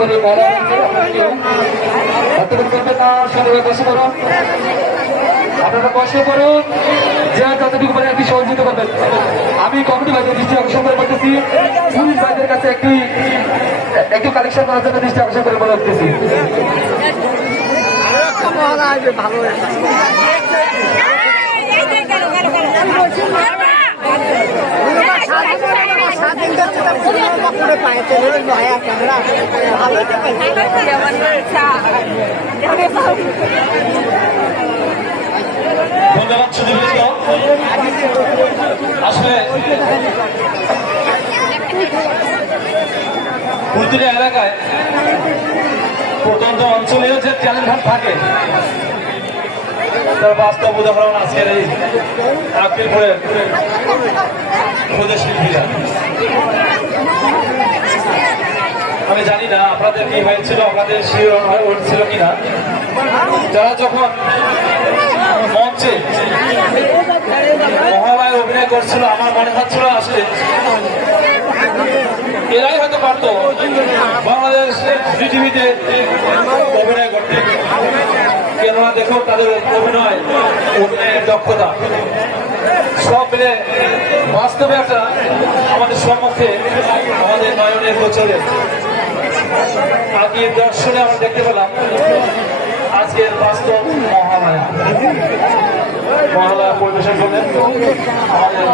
করে বসে পড়ুন, আপনারা বসে পড়ুন, যে যতটুকু পারে একটি সহযোগিতা করবেন। আমি কমিটি ভাইদের দৃষ্টি আকর্ষণ করে বলতেছি, পুলিশ ভাইদের কাছে একটু কালেকশন করার জন্য দৃষ্টি আকর্ষণ করে বলে উঠতেছি। ধন্যবাদ সুদীবৃন্দ। আসলে প্রতিটি এলাকায় প্রত্যন্ত অঞ্চলেও যে ট্যালেন্ট হান্ট থাকে তার বাস্তব উদাহরণ আজকের এই আকিলপুরের প্রদেশ শিল্পীরা। আমি জানি না আপনাদের কি হয়েছিল, আপনাদের শিরোনাম উঠছিল কিনা। যারা যখন মঞ্চে মহালয় অভিনয় করছিল, আমার মনে হচ্ছিল আসলে এরাই হয়তো পারত বাংলাদেশ পৃথিবীতে অভিনয় করতে। কেননা দেখো তাদের অভিনয়ের দক্ষতা সব মিলে বাস্তবে একটা আমাদের সম্মুখে আমাদের নয়নের গোচরে আগে দর্শনে আমরা দেখতে পেলাম আজকের বাস্তব মহালয়া পরিবেশন করলেন আমাদের